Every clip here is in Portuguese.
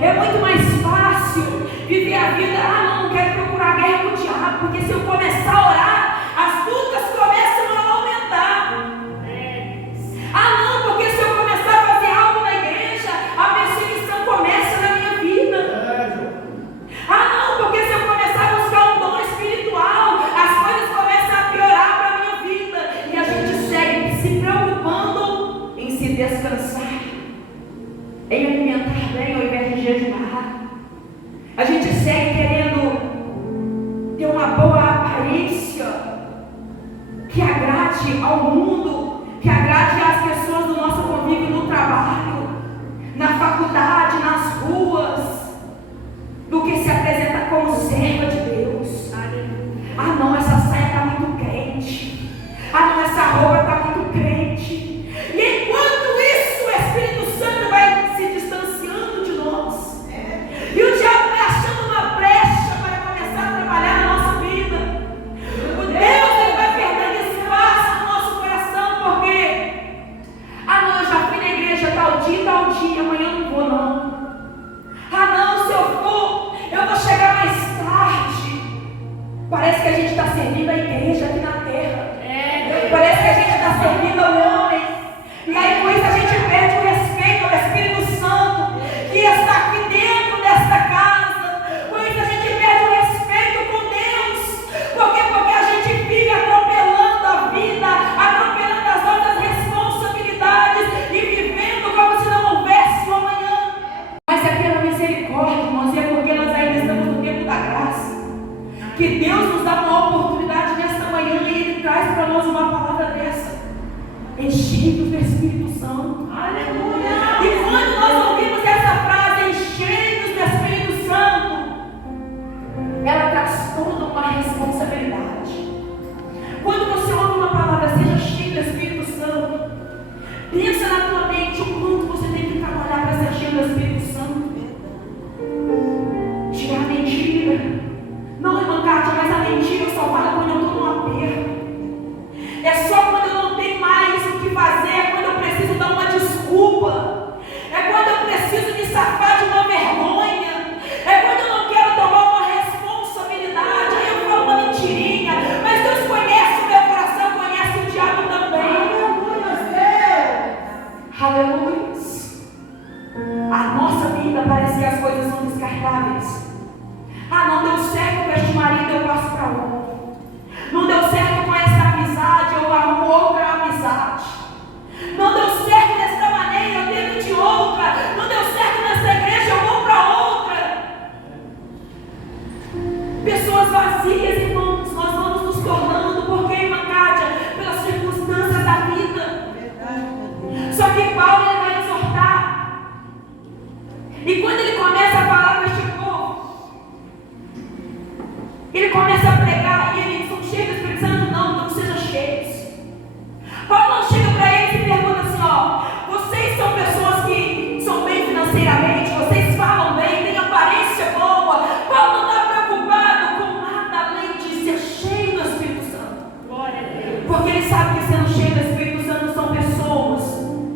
É muito mais fácil viver a vida. Não quero procurar guerra com o diabo, porque se eu começar a orar, as lutas começam a aumentar. Não, porque se eu começar a fazer algo na igreja, a perseguição começa na minha vida. Não, porque se eu começar a buscar um dom espiritual, as coisas começam a piorar para a minha vida. E a gente segue se preocupando em se descansar, em alimentar bem ao invés de jejuar. A gente segue querendo ter uma boa aparência que agrade ao mundo, que agrade às pessoas do nosso convívio no trabalho, na faculdade, nas ruas, do que se apresenta como serva de Deus. Não, essa saia está muito crente. Não, essa roupa está muito crente. E enquanto isso, o Espírito Santo vai se distanciando de nós. E o diabo vai achando uma brecha para começar a trabalhar na nossa vida. O Deus, ele vai perdendo espaço no nosso coração, porque não, eu já fui na igreja tal dia, amanhã eu não vou não. Não, se eu for, eu vou chegar mais tarde. Parece que a gente está servindo a igreja aqui na terra. Parece que a gente está servindo ao homem. E aí com isso a gente perde o respeito ao Espírito Santo que está aqui dentro desta casa. Com isso a gente perde o respeito com Deus. Por quê? Porque a gente vive atropelando a vida, atropelando as nossas responsabilidades e vivendo como se não houvesse um amanhã. Mas é pela misericórdia, irmãos, e é porque nós ainda estamos no tempo da graça, que Deus nos dá uma oportunidade nesta manhã e Ele traz para nós uma palavra dessa, encheios do Espírito Santo. Aleluia! E quando nós ouvimos essa frase, encheios do Espírito Santo, ela traz toda uma responsabilidade. Quando você ouve uma palavra, seja cheio do Espírito Santo, pensa na tua mente o quanto você tem que trabalhar para ser cheio do Espírito Santo. Tirar a mentira. Não, irmã Cátia, mas a mentira só fala quando eu estou num aperto. É só quando eu não tenho mais o que fazer, é quando eu preciso dar uma desculpa, é quando eu preciso me safar de uma vergonha, é quando eu não quero tomar uma responsabilidade, aí eu falo uma mentirinha. Mas Deus conhece o meu coração, conhece o diabo também. Aleluia. A nossa vida parece que as coisas são descartáveis. Não deu certo com este marido, eu passo para outro. Não deu certo com essa amizade, eu arrumo outra amizade. Não deu certo dessa maneira, eu tento de outra. Não deu certo nessa igreja, eu vou para outra. Pessoas vazias, irmãos, nós vamos nos tornando, porque, irmã Cátia, pelas circunstâncias da vida. Só que Paulo, ele vai exortar. E quando ele começa a falar para este povo, ele começa a pregar e eles são cheios do Espírito Santo. Não sejam cheios. Paulo não chega para eles e pergunta assim: vocês são pessoas que são bem financeiramente, vocês falam bem, têm aparência boa. Paulo não está preocupado com nada além de ser cheio do Espírito Santo. Glória a Deus. Porque ele sabe que sendo cheio do Espírito Santo são pessoas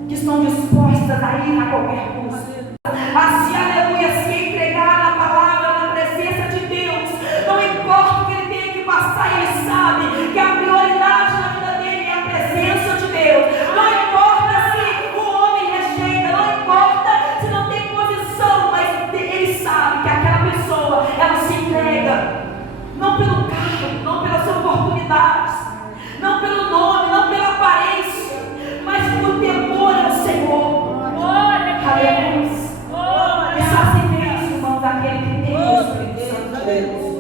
que estão dispostas a ir a qualquer custo. Assim, aleluia, se entregar na palavra, na presença de Deus. Não importa o que ele tenha que passar, ele sabe que a prioridade na vida dele é a presença de Deus. Não importa se o homem rejeita, não importa se não tem posição, mas ele sabe que aquela pessoa, ela se entrega, não pelo cargo, não pelas oportunidades, não pelo nome, não pela aparência, mas por temor ao Senhor. Aleluia. E só se vence, irmãos, aquele que tem o Espírito Santo de Deus.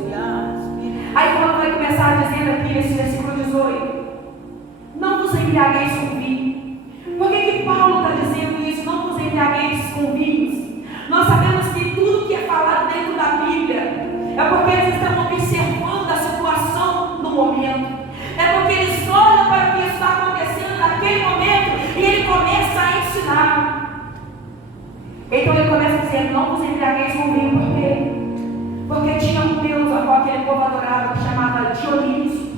Aí Paulo vai começar dizendo aqui nesse versículo 18: não vos embriagueis com vinho. Por que Paulo está dizendo isso? Não vos embriagueis com vinhos. Nós sabemos que tudo que é falado dentro da Bíblia é porque eles estão observando a situação do momento. É porque eles olham para o que está acontecendo naquele momento e ele começa a ensinar. Então ele começa dizendo: não vos embriagueis com vinho. Por quê? Porque tinha um Deus a qual aquele povo adorava, que chamava Dionísio.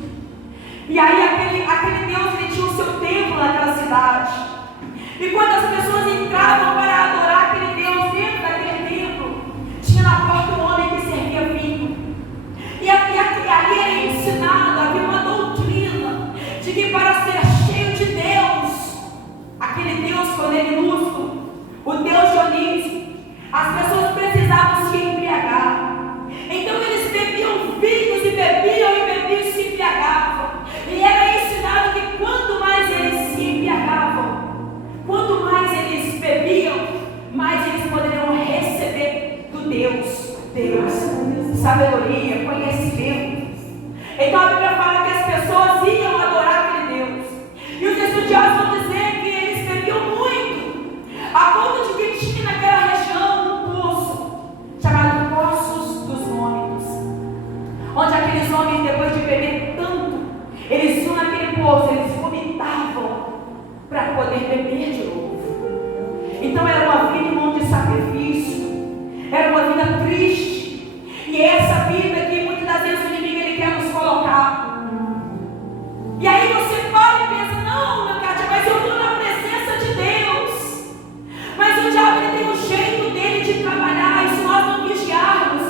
E aí aquele Deus, ele tinha o seu templo naquela cidade. E quando as pessoas entravam para adorar aquele Deus dentro daquele templo, Deus, sabedoria, conhecimento. Então a Bíblia fala que as pessoas iam adorar aquele Deus. E os estudiosos vão dizer que eles bebiam muito, a ponto de que tinha naquela região um poço, chamado Poços dos Vômitos, onde aqueles homens, depois de beber tanto, eles iam naquele poço, eles vomitavam para poder beber de novo. Então era uma vida, irmão, de sacrifício, era uma vida triste, e é essa vida que muitas das vezes o inimigo ele quer nos colocar. E aí você para e pensa, não, meu Cátia, mas eu estou na presença de Deus. Mas o diabo ele tem um jeito dele de trabalhar, e se nós não vigiarmos,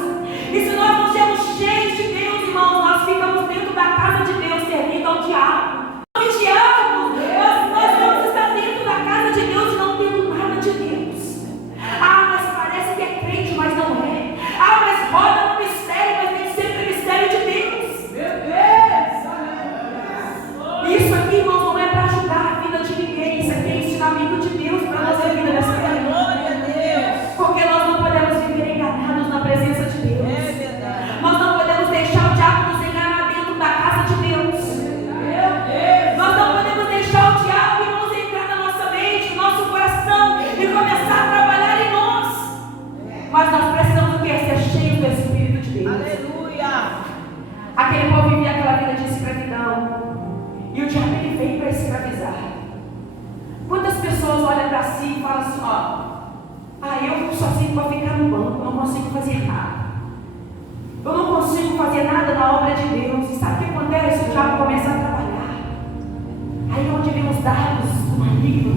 e se nós não sermos cheios de Deus, irmãos, nós ficamos dentro da casa de Deus, servindo ao diabo. Vigiarmos, nós vamos estar dentro da casa de Deus e não tendo nada de Deus. Ah, mas parece que é crente, mas não é. Ah, mas roda no mistério, mas nem sempre é mistério de Deus. Meu Deus! Isso aqui, irmãos, não é para ajudar a vida de ninguém. Isso aqui é ensinamento de Deus para a nossa vida nessa terra. Porque nós não podemos viver enganados na presença de Deus. É verdade. Nós não podemos deixar o diabo nos enganar dentro da casa de Deus. Nós não podemos deixar o diabo, irmãos, entrar na nossa mente, no nosso coração e começar a trabalhar em nós. Mas nós precisamos o quê? Ser cheios do Espírito de Deus. Aleluia! Aquele povo vivia aquela vida de escravidão. E o diabo ele veio para escravizar. Quantas pessoas olham para si e falam assim, eu só sirvo para ficar no banco, não consigo fazer nada. Eu não consigo fazer nada na obra de Deus. E sabe o que acontece? O diabo começa a trabalhar. Aí onde vem os dados do maligno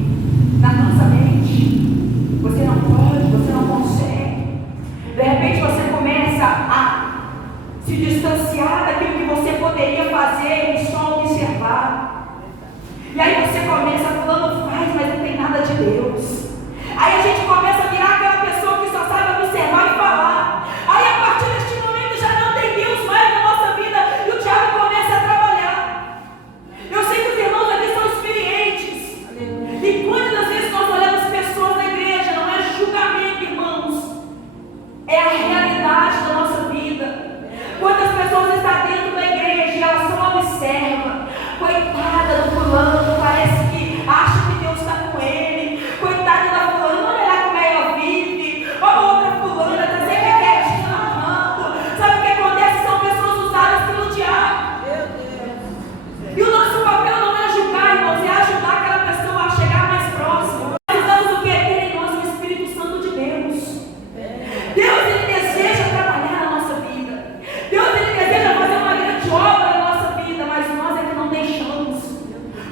na nossa mente. Você não pode, você não consegue. De repente você começa a se distanciar daquilo que você poderia fazer e só observar. E aí você começa falando, mas não tem nada de Deus. Aí a gente começa a virar aquela pessoa que só sabe observar e falar. Aí a partir deste momento já não tem Deus mais na nossa vida e o diabo começa a trabalhar. Eu sei que os irmãos aqui são experientes. E quantas das vezes nós olhamos pessoas na igreja, não é julgamento, irmãos, é a realidade da nossa vida. Quantas pessoas estão dentro da igreja e elas só observam. Coitada do fulano, parece que acha que Deus está com ele. Coitada da fulana, olha lá como ela vive. Olha outra fulana, está sempre quietinha no canto. Sabe o que acontece? São pessoas usadas pelo diabo. Meu Deus. E o nosso papel não é julgar, irmãos, é ajudar aquela pessoa a chegar mais próximo. Precisamos o que? Ter em nós o Espírito Santo de Deus. Deus, ele deseja trabalhar na nossa vida. Deus, ele deseja fazer uma grande obra na nossa vida, mas nós é que não deixamos.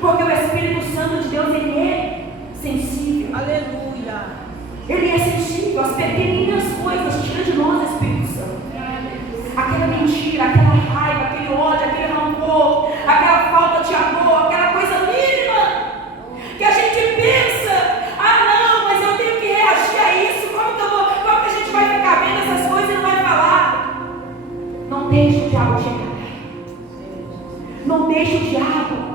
Porque o Espírito Santo de Deus, ele é sensível. Aleluia. Ele é sensível às pequeninas coisas. Tira de nós o Espírito Santo. Aquela mentira, aquela raiva, aquele ódio, aquele rancor, aquela falta de amor, aquela coisa mínima que a gente pensa, não, mas eu tenho que reagir a isso. Como que a gente vai ficar vendo essas coisas e não vai falar? Não deixe o diabo chegar. Não deixe o diabo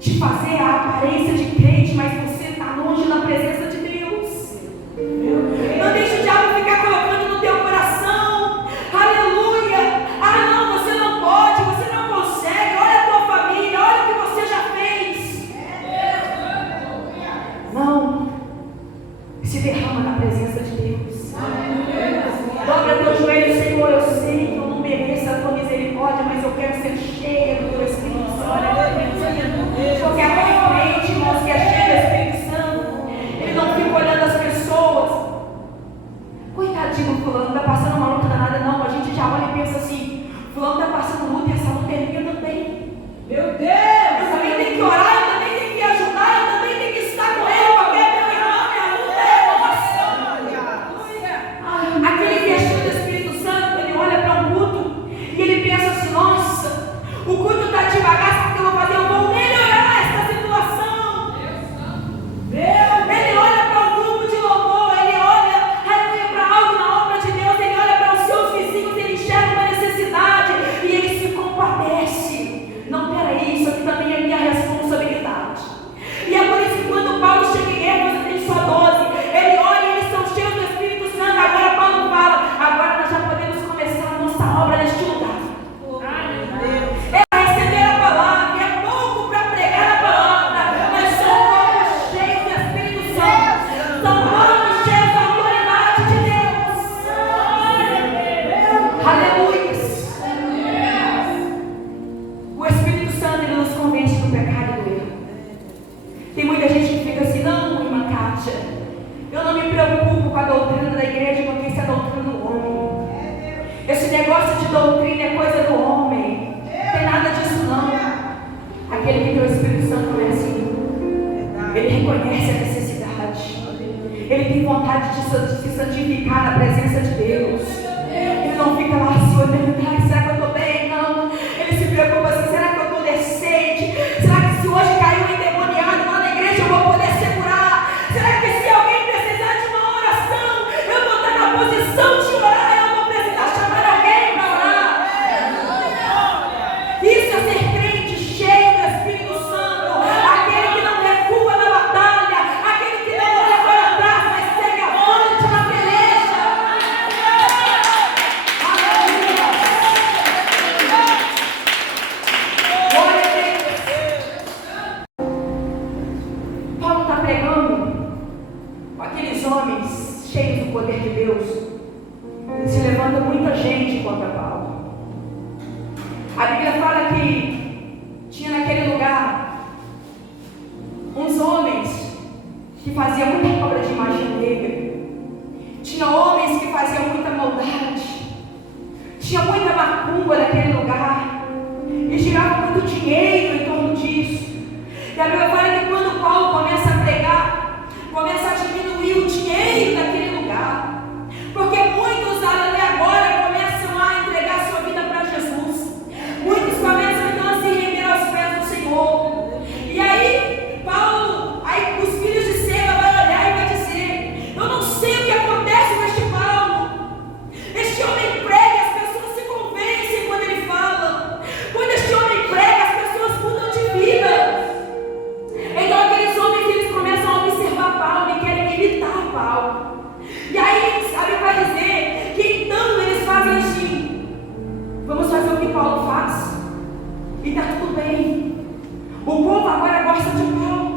te fazer a aparência de crente, mas você está longe da presença de Deus. Não deixe o diabo ficar colocando no teu coração, aleluia, não, você não pode, você não consegue, olha a tua família, olha o que você já fez. Não, se derrama na presença de Deus. Dobra teu joelho, Senhor, eu sei que eu não mereço a tua misericórdia, mas eu quero ser cheia do teu Espírito Santo. Porque aquele crente, irmãos, que é cheio do Espírito Santo, ele não fica olhando as pessoas. Coitadinho do fulano, está passando uma luta danada, não. A gente já olha e pensa assim, fulano está passando luta e essa luta é minha também. Meu Deus! Eu também tenho que orar, eu também tenho que ajudar, eu também tenho que estar com ele, porque é meu irmão, minha luta é nossa. Aquele que é cheio do Espírito Santo, ele olha para um culto e ele pensa assim, nossa, o culto está doutrina é coisa do homem. Não tem nada disso não. Aquele que tem o Espírito Santo não é assim. Ele reconhece a necessidade. Ele tem vontade de se santificar na presença de Deus. Ele não fica lá se olhando, será que eu estou bem? Não. Ele se preocupa assim, será que eu estou decente? Será que se hoje caiu um endemoniado lá na igreja eu vou poder segurar? Será que se alguém precisar de uma oração, eu vou estar na posição de orar? Eu vou precisar chamar alguém para orar? Isso é ser crente cheio do Espírito Santo. Aquele que não recua na batalha, aquele que não olha para trás, mas segue avante na peleja. Aleluia! Glória a Deus! Paulo está pregando com aqueles homens cheios do poder de Deus. Se levanta muita gente contra Paulo. A Bíblia fala que tinha naquele lugar uns homens que faziam muita obra de magia negra. Tinha homens que faziam muita maldade. Tinha muita macumba naquele lugar. E girava muito dinheiro em torno disso. E a Bíblia fala que quando Paulo começa a pregar, começa a diminuir o dinheiro daquele lugar. Porque muitos até agora começam a entregar sua vida para Jesus. Muitos começam então a se render aos pés do Senhor. E aí, Paulo, os filhos de Seba vai olhar e vai dizer: eu não sei o que acontece com este Paulo. Este homem prega e as pessoas se convencem quando ele fala. Quando este homem prega, as pessoas mudam de vida. Então aqueles homens, eles começam a observar Paulo e querem imitar Paulo. E aí, sabe, vai dizer que então eles fazem assim: vamos fazer o que Paulo faz, e está tudo bem. O povo agora gosta de Paulo.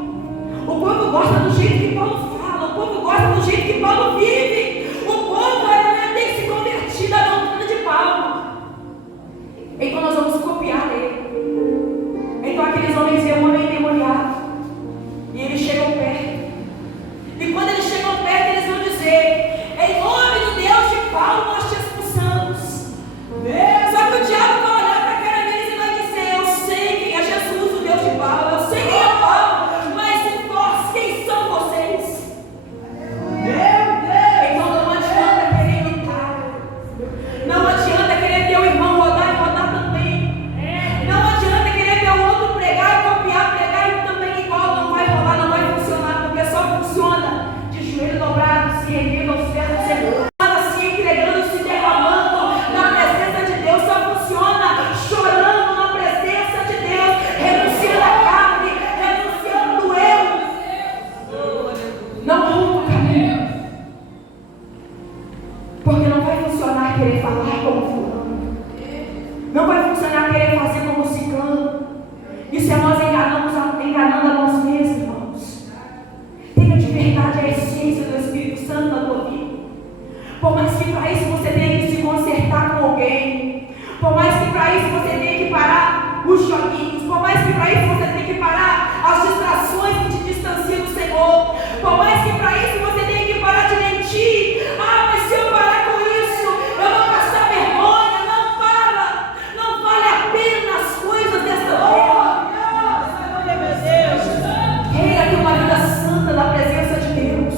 O povo gosta do jeito que Paulo fala. O povo gosta do jeito que Paulo vive. O povo agora tem se convertido à doutrina de Paulo. Então nós vamos copiar ele. Então aqueles homens veem um homem endemoniado e eles chegam perto. E quando eles chegam perto, eles vão dizer: em nome do Deus de Paulo nós te expulsamos. Só que o diabo vai olhar para a cara deles e vai dizer: eu sei quem é Jesus, o Deus de Paulo. Eu sei quem é Paulo, mas e vós, quem são vocês? Então não adianta querer imitar. Não adianta querer ver o irmão rodar e rodar também. Não adianta querer ver o outro pregar e copiar, pregar e também igual. Não vai rolar, não vai funcionar, porque só funciona de joelho dobrado, se erguendo aos pés do Senhor. Assim, entregando, se derramando na presença de Deus. Só funciona chorando na presença de Deus, renunciando à carne, renunciando ao eu. Não arruma o caminho. Porque não vai funcionar querer falar como fulano. Não vai funcionar querer fazer como ciclano. Isso é nós enganando a nós mesmos, irmãos. Tenha de verdade a essência do Espírito Santo na tua vida. Por mais que para isso você tenha que se consertar com alguém. Por mais que para isso você tenha que parar os joguinhos. Por mais que para isso você tenha que parar as distrações que te distanciam do Senhor. Por mais que para isso você tenha que parar de mentir. Mas se eu parar com isso, eu vou passar vergonha. Não para. Não vale a pena as coisas dessa terra. Queira ter uma vida santa na presença de Deus.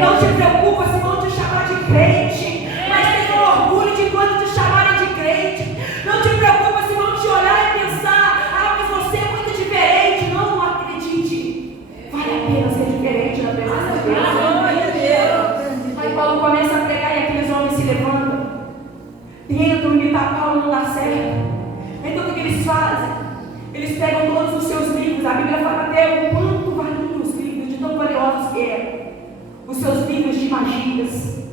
Não te preocupa se vão te chamar de crente, mas tenha orgulho de quando te chamarem de crente. Não te preocupa se vão te olhar e pensar: mas você é muito diferente. Não acredite. Vale a pena ser diferente na presença de Deus. Aí Paulo começa a pregar e aqueles homens se levantam. Tentam imitar Paulo, não dá certo. Então o que eles fazem? Eles pegam todos os seus livros. A Bíblia fala até o quanto valiam os livros, de tão valiosos que eram. Os seus livros de magias,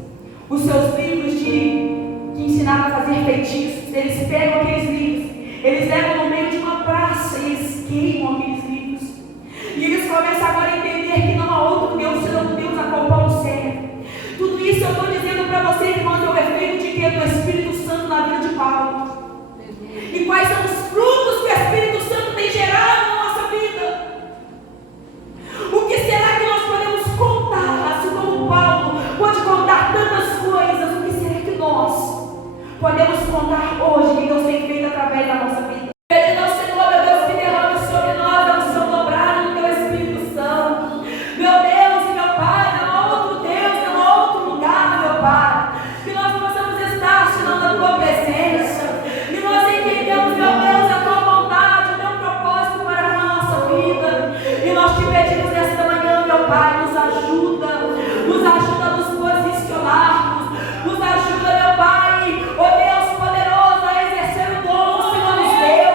os seus livros que ensinavam a fazer feitiços. Eles pegam aqueles livros, eles levam no meio de uma praça e eles queimam aqueles livros. E eles começam agora a entender que não há outro Deus senão o Deus a qual Paulo serve. Tudo isso eu estou dizendo para vocês, irmãos, é o efeito de quê? Do Espírito Santo na vida de Paulo. E quais são os frutos que o Espírito Santo tem gerado na nossa vida? O que será que nós podemos contar? Assim como Paulo pode contar tantas coisas, o que será que nós podemos contar contar hoje o que Deus tem feito através da nossa vida. Pedindo ao Senhor, meu Deus, que derrame sobre nós a unção dobrada do Teu Espírito Santo. Meu Deus e meu Pai, não há outro Deus, não há outro lugar, meu Pai, que nós possamos estar tirando a Tua presença, que nós entendamos, meu Deus, a Tua vontade, o Teu propósito para a nossa vida. E nós te pedimos nesta manhã, meu Pai, nos ajuda a nos posicionarmos, nos ajuda, meu Pai, ó Deus poderoso, a exercer o dom que o Senhor nos deu.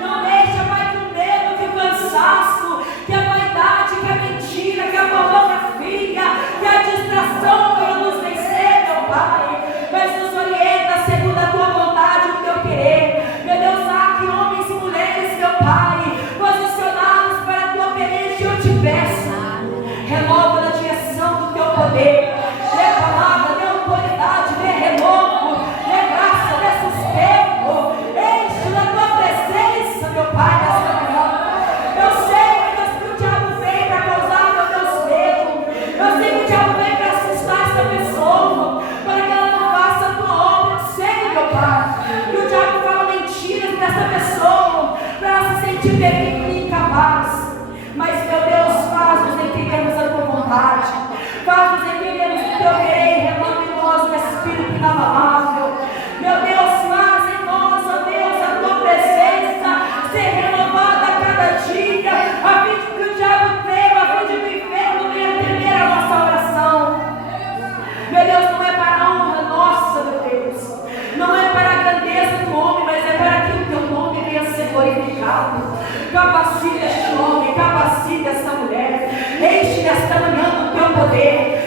Não deixa, Pai, que o medo, que o cansaço, que a vaidade, que a mentira, que a pornografia, que a distração venha nos vencer, meu Pai, mas nos orienta segundo a Tua vontade, o Teu querer. Meu Deus, que homens e mulheres, meu Pai, posicionados para a Tua perente, eu te peço, renova na direção do Teu poder. Dê palavra, dê autoridade, dê renovo, dê graça, dê sustento. Enche da Tua presença, meu Pai, nesta manhã. Eu sei, meu Deus, que o diabo vem para causar, meu Deus, medo. Eu sei que o diabo vem para assustar essa pessoa, para que ela não faça a Tua obra. Eu sei, meu Pai, que o diabo fala mentiras para essa pessoa, para ela se sentir pequena e incapaz. Mas, meu Deus, faz-nos entendermos a Tua vontade. Faz-nos entendermos o Teu querer, renova em nós o Espírito inabalável. Meu Deus, faz em nós, ó Deus, a Tua presença ser renovada a cada dia, a fim de que o diabo trema, a fim de que o inferno venha atender a nossa oração. Meu Deus, não é para a honra nossa, meu Deus, não é para a grandeza do homem, mas é para que o Teu nome venha ser glorificado. Capacita este homem, capacita esta mulher, enche nesta manhã do Teu poder.